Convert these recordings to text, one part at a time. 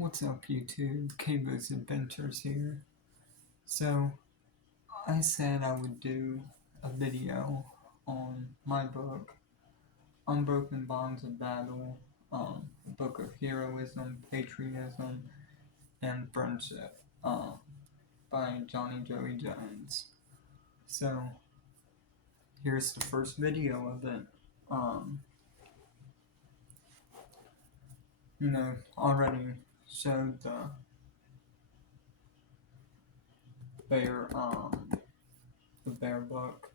What's up YouTube? Cabo's Adventures here. So, I said I would do a video on my book, Unbroken Bonds of Battle, a book of heroism, patriotism, and friendship, by Johnny Joey Jones. So, here's the first video of it. Already showed the bear book.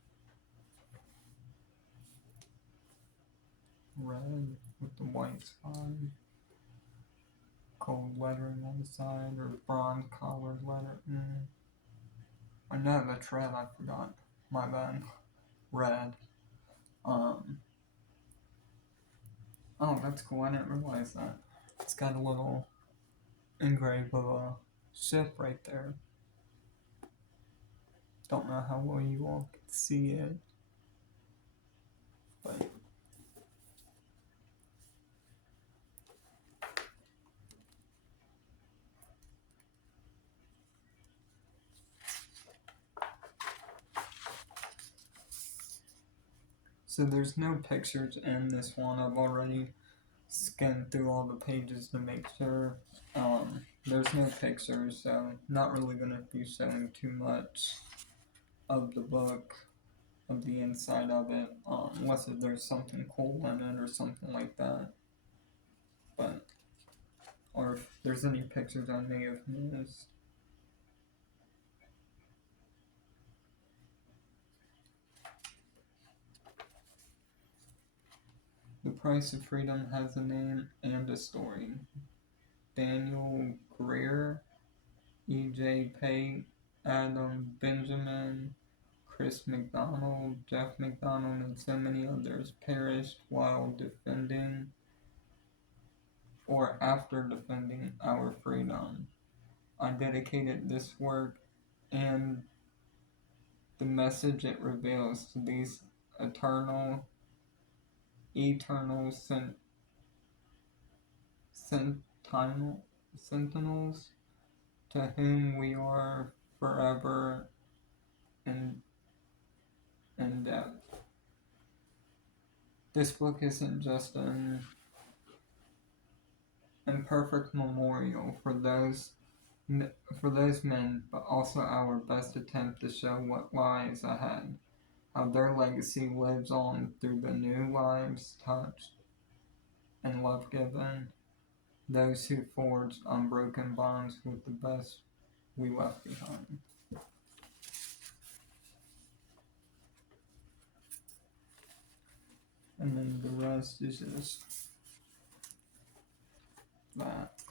Red with the white spine, gold lettering on the side, or bronze colored letter. I know that's red, I forgot. My bad. Red. Oh, that's cool, I didn't realize that. It's got a little engrave of a ship right there. Don't know how well you all can see it, but so there's no pictures in this one. I've already skimmed through all the pages to make sure. There's no pictures, so not really gonna be showing too much of the book, of the inside of it, unless if there's something cool in it or something like that. Or if there's any pictures I may have missed. The Price of Freedom has a name and a story. Daniel Greer, E.J. Pate, Adam Benjamin, Chris McDonald, Jeff McDonald, and so many others perished while defending or after defending our freedom. I dedicated this work and the message it reveals to these eternal sentinels to whom we are forever in debt. This book isn't just an imperfect memorial for those men, but also our best attempt to show what lies ahead, how their legacy lives on through the new lives touched and love given, those who forged unbroken bonds with the best we left behind. And then the rest is just that.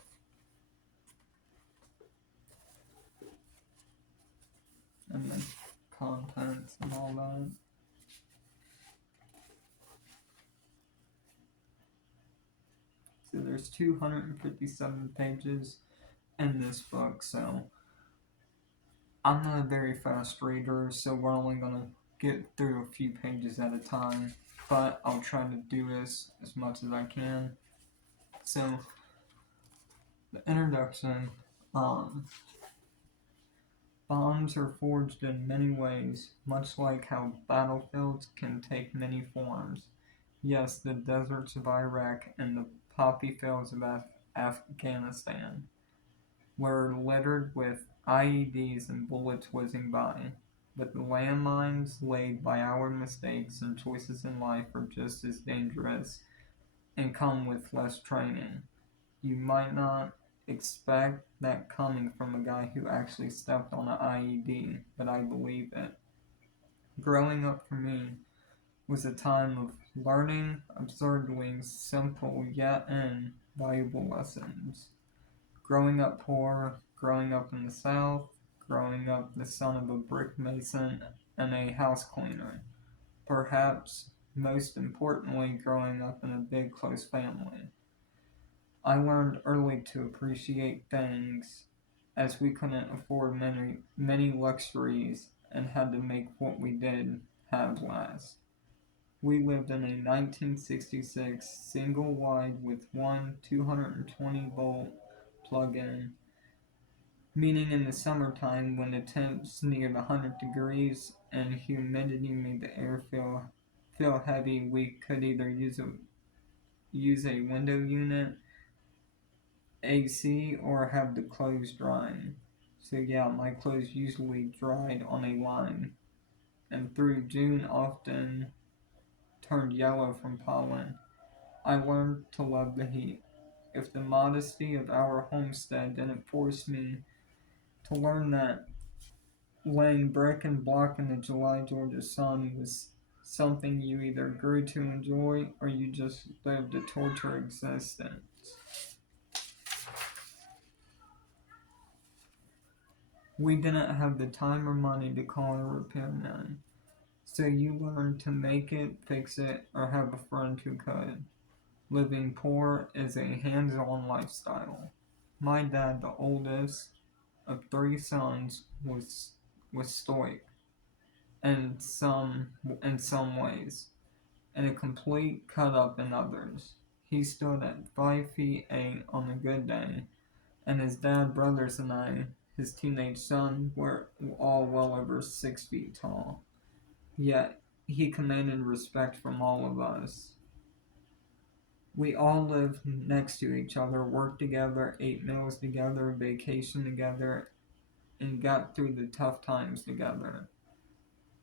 And then contents and all that. So there's 257 pages in this book, so I'm not a very fast reader, so we're only gonna get through a few pages at a time, but I'll try to do this as much as I can. So, the introduction, bonds are forged in many ways, much like how battlefields can take many forms. Yes, the deserts of Iraq and the poppy fields of Afghanistan were littered with IEDs and bullets whizzing by, but the landmines laid by our mistakes and choices in life are just as dangerous and come with less training. You might not expect that coming from a guy who actually stepped on an IED, but I believe it. Growing up for me was a time of learning absurdly simple yet invaluable lessons. Growing up poor, growing up in the South, growing up the son of a brick mason and a house cleaner. Perhaps most importantly, growing up in a big close family. I learned early to appreciate things, as we couldn't afford many luxuries and had to make what we did have last. We lived in a 1966 single wide with one 220-volt plug in. Meaning in the summertime when the temps near the 100 degrees and humidity made the air feel heavy, we could either use a window unit, AC, or have the clothes drying. So yeah, my clothes usually dried on a line, and through June often turned yellow from pollen. I learned to love the heat. If the modesty of our homestead didn't force me to learn that laying brick and block in the July Georgia sun was something you either grew to enjoy or you just lived a torture existence. We didn't have the time or money to call a repairman, so you learned to make it, fix it, or have a friend who could. Living poor is a hands-on lifestyle. My dad, the oldest of three sons, was stoic in some ways, and a complete cut up in others. He stood at 5 feet 8 on a good day, and his dad, brothers, and I, his teenage son, were all well over 6 feet tall. Yet he commanded respect from all of us. We all lived next to each other, worked together, ate meals together, vacationed together, and got through the tough times together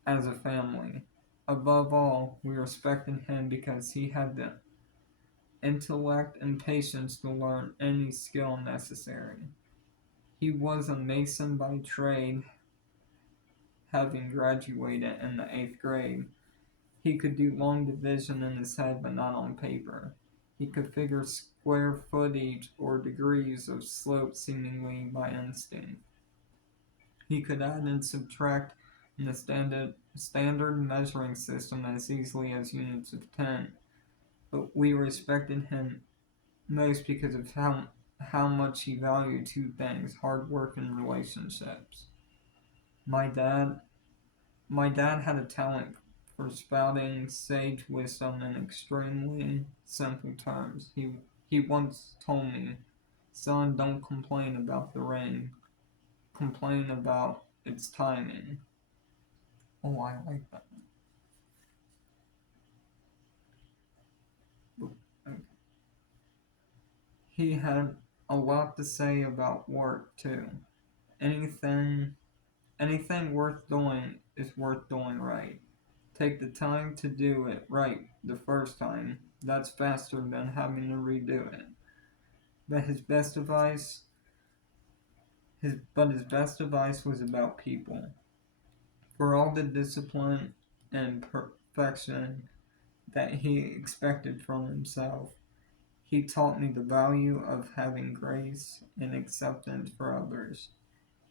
as a family. Above all, we respected him because he had the intellect and patience to learn any skill necessary. He was a mason by trade, having graduated in the 8th grade. He could do long division in his head but not on paper. He could figure square footage or degrees of slope seemingly by instinct. He could add and subtract in the standard measuring system as easily as units of 10. But we respected him most because of how much he valued two things: hard work and relationships. My dad my dad had a talent for spouting sage wisdom in extremely simple terms. He once told me, "Son, don't complain about the rain. Complain about its timing." Oh, I like that. He had a lot to say about work too. Anything anything worth doing is worth doing right. Take the time to do it right the first time. That's faster than having to redo it. But his best advice was about people. For all the discipline and perfection that he expected from himself, he taught me the value of having grace and acceptance for others.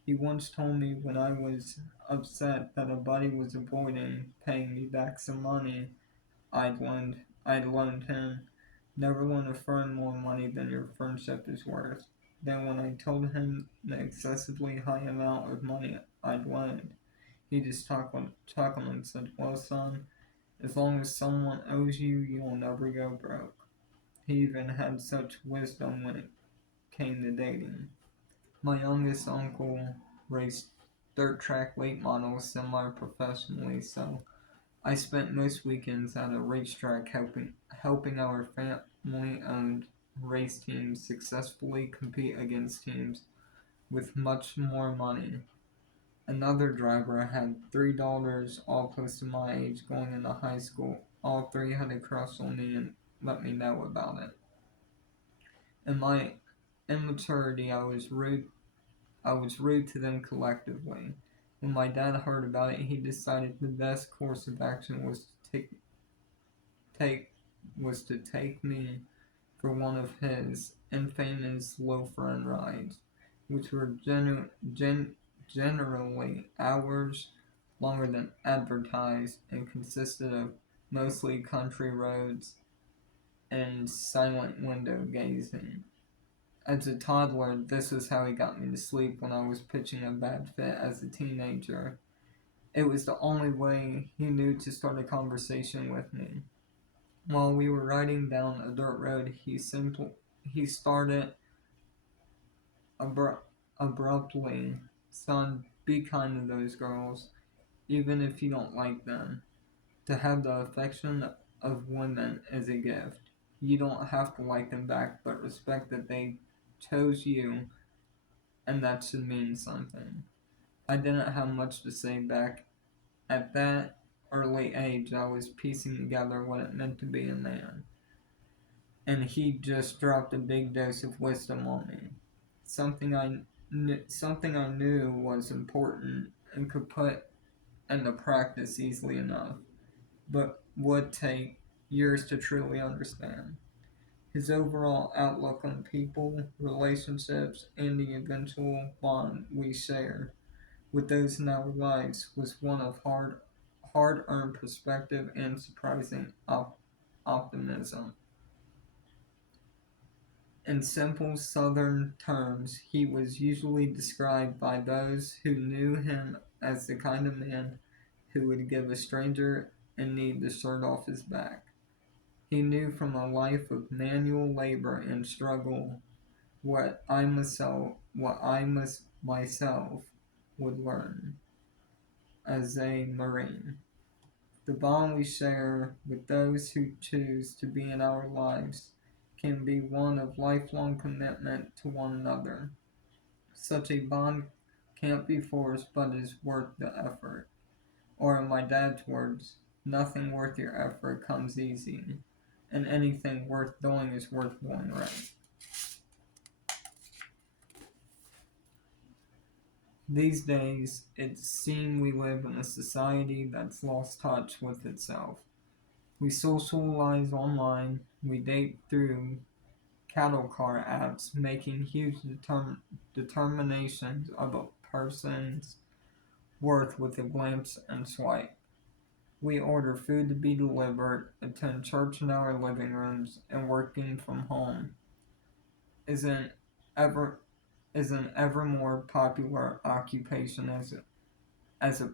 He once told me when I was upset that a buddy was avoiding paying me back some money I'd loaned him. Never loan a friend more money than your friendship is worth. Then when I told him the excessively high amount of money I'd loaned, he just chuckled and said, "Well, son, as long as someone owes you, you'll never go broke." He even had such wisdom when it came to dating. My youngest uncle raced dirt track late models semi-professionally, so I spent most weekends at a racetrack helping our family-owned race teams successfully compete against teams with much more money. Another driver had three daughters, all close to my age, going into high school. All three had a crush on me and let me know about it. In my immaturity, I was rude to them collectively. When my dad heard about it, he decided the best course of action take was to take me for one of his infamous low friend rides, which were generally hours longer than advertised and consisted of mostly country roads and silent window gazing. As a toddler, this was how he got me to sleep when I was pitching a bad fit as a teenager. It was the only way he knew to start a conversation with me. While we were riding down a dirt road, he started abru- abruptly, son, be kind to those girls, even if you don't like them. To have the affection of women is a gift. You don't have to like them back, but respect that they chose you, and that should mean something. I didn't have much to say back at that early age. I was piecing together what it meant to be a man, and he just dropped a big dose of wisdom on me. Something I knew was important and could put into practice easily enough, but would take years to truly understand. His overall outlook on people, relationships, and the eventual bond we share with those in our lives was one of hard earned perspective and surprising optimism. In simple Southern terms, he was usually described by those who knew him as the kind of man who would give a stranger in need the shirt off his back. He knew from a life of manual labor and struggle what I must myself would learn as a Marine. The bond we share with those who choose to be in our lives can be one of lifelong commitment to one another. Such a bond can't be forced but is worth the effort. Or in my dad's words, nothing worth your effort comes easy, and anything worth doing is worth doing right. These days, it seems we live in a society that's lost touch with itself. We socialize online, we date through cattle car apps, making huge determinations of a person's worth with a glance and swipe. We order food to be delivered, attend church in our living rooms, and working from home is an ever is an ever more popular occupation as a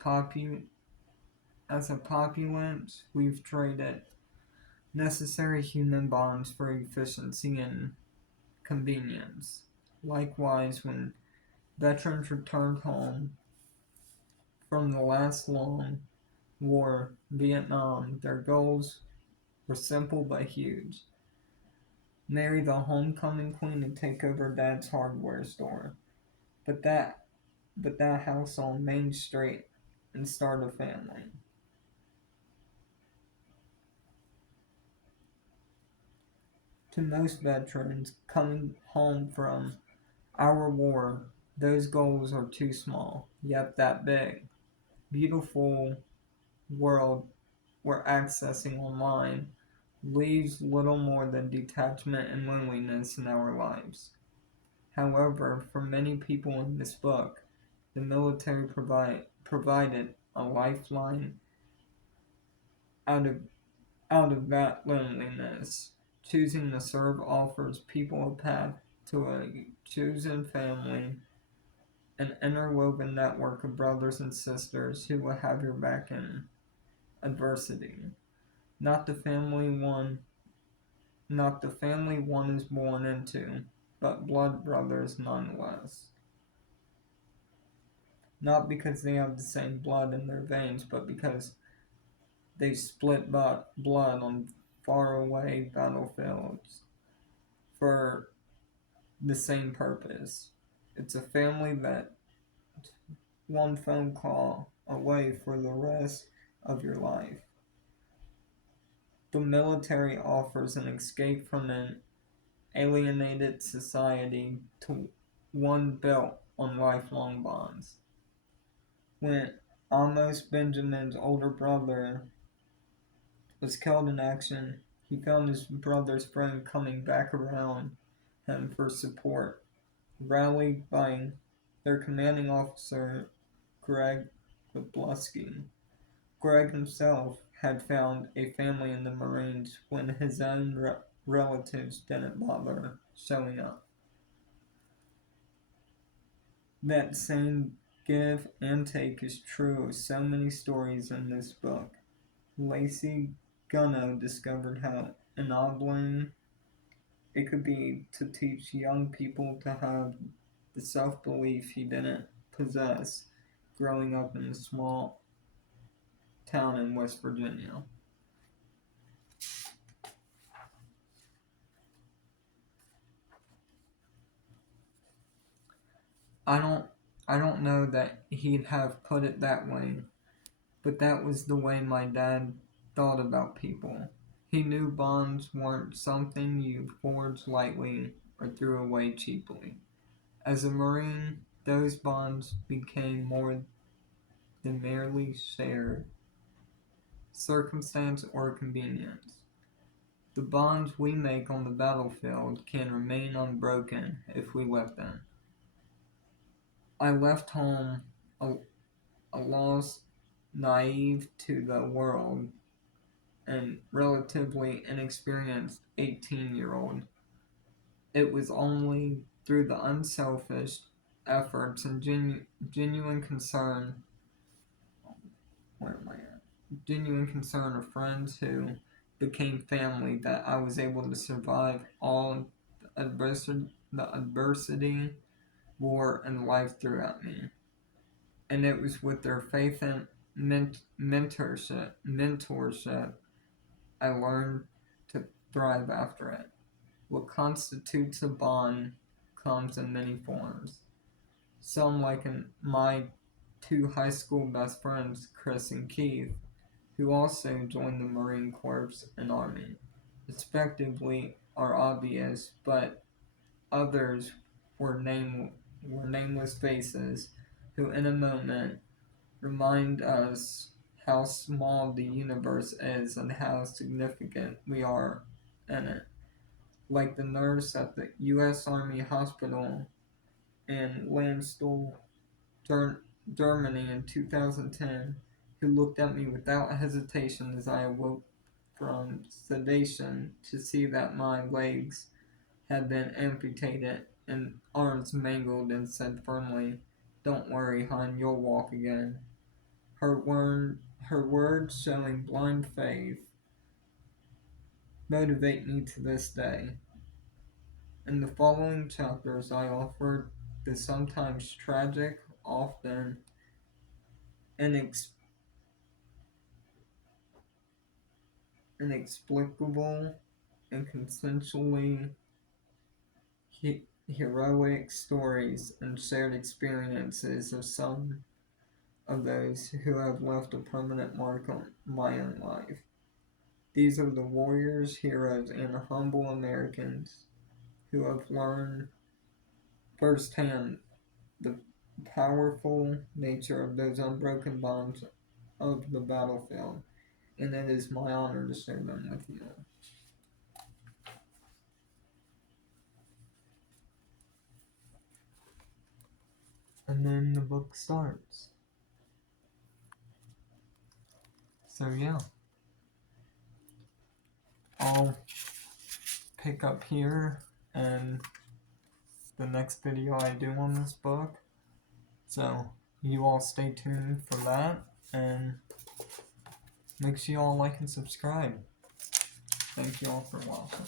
populace. We've traded necessary human bonds for efficiency and convenience. Likewise, when veterans returned home from the last long war, Vietnam, their goals were simple but huge. Marry the homecoming queen and take over dad's hardware store. But that house on Main Street and start a family. To most veterans coming home from our war, those goals are too small, yet that big. Beautiful world we're accessing online leaves little more than detachment and loneliness in our lives. However, for many people in this book, the military provided a lifeline out of that loneliness. Choosing to serve offers people a path to a chosen family, an interwoven network of brothers and sisters who will have your back in adversity. Not the family one not the family one is born into, but blood brothers nonetheless. Not because they have the same blood in their veins, but because they split blood on faraway battlefields for the same purpose. It's a family that one phone call away for the rest of your life. The military offers an escape from an alienated society to one built on lifelong bonds. When Amos Benjamin's older brother was killed in action, he found his brother's friend coming back around him for support, rallied by their commanding officer, Greg Bobluski. Greg himself had found a family in the Marines when his own relatives didn't bother showing up. That same give and take is true of so many stories in this book. Lacey Gunno discovered how ennobling it could be to teach young people to have the self-belief he didn't possess growing up in a small town in West Virginia. I don't I don't know that he'd have put it that way, but that was the way my dad thought about people. He knew bonds weren't something you forged lightly or threw away cheaply. As a Marine, those bonds became more than merely shared circumstance or convenience. The bonds we make on the battlefield can remain unbroken if we let them. I left home a, a lost, naive to the world, and relatively inexperienced 18-year-old. It was only through the unselfish efforts and genuine concern, where am I at? Genuine concern of friends who became family that I was able to survive all the adversity, war, and life threw at me. And it was with their faith and mentorship I learned to thrive after it. What constitutes a bond comes in many forms. Some, like my two high school best friends, Chris and Keith, who also joined the Marine Corps and Army, respectively, are obvious, but others were nameless faces who, in a moment, remind us how small the universe is and how significant we are in it. Like the nurse at the U.S. Army Hospital in Landstuhl, Germany in 2010, who looked at me without hesitation as I awoke from sedation to see that my legs had been amputated and arms mangled, and said firmly, "Don't worry, hon, you'll walk again." Her words, showing blind faith, motivate me to this day. In the following chapters, I offer the sometimes tragic, often inexplicable, and consensually heroic stories and shared experiences of some of those who have left a permanent mark on my own life. These are the warriors, heroes, and humble Americans who have learned firsthand the powerful nature of those unbroken bonds of the battlefield, and it is my honor to share them with you. And then the book starts. So yeah, I'll pick up here and the next video I do on this book. So you all stay tuned for that, and make sure you all like and subscribe. Thank you all for watching.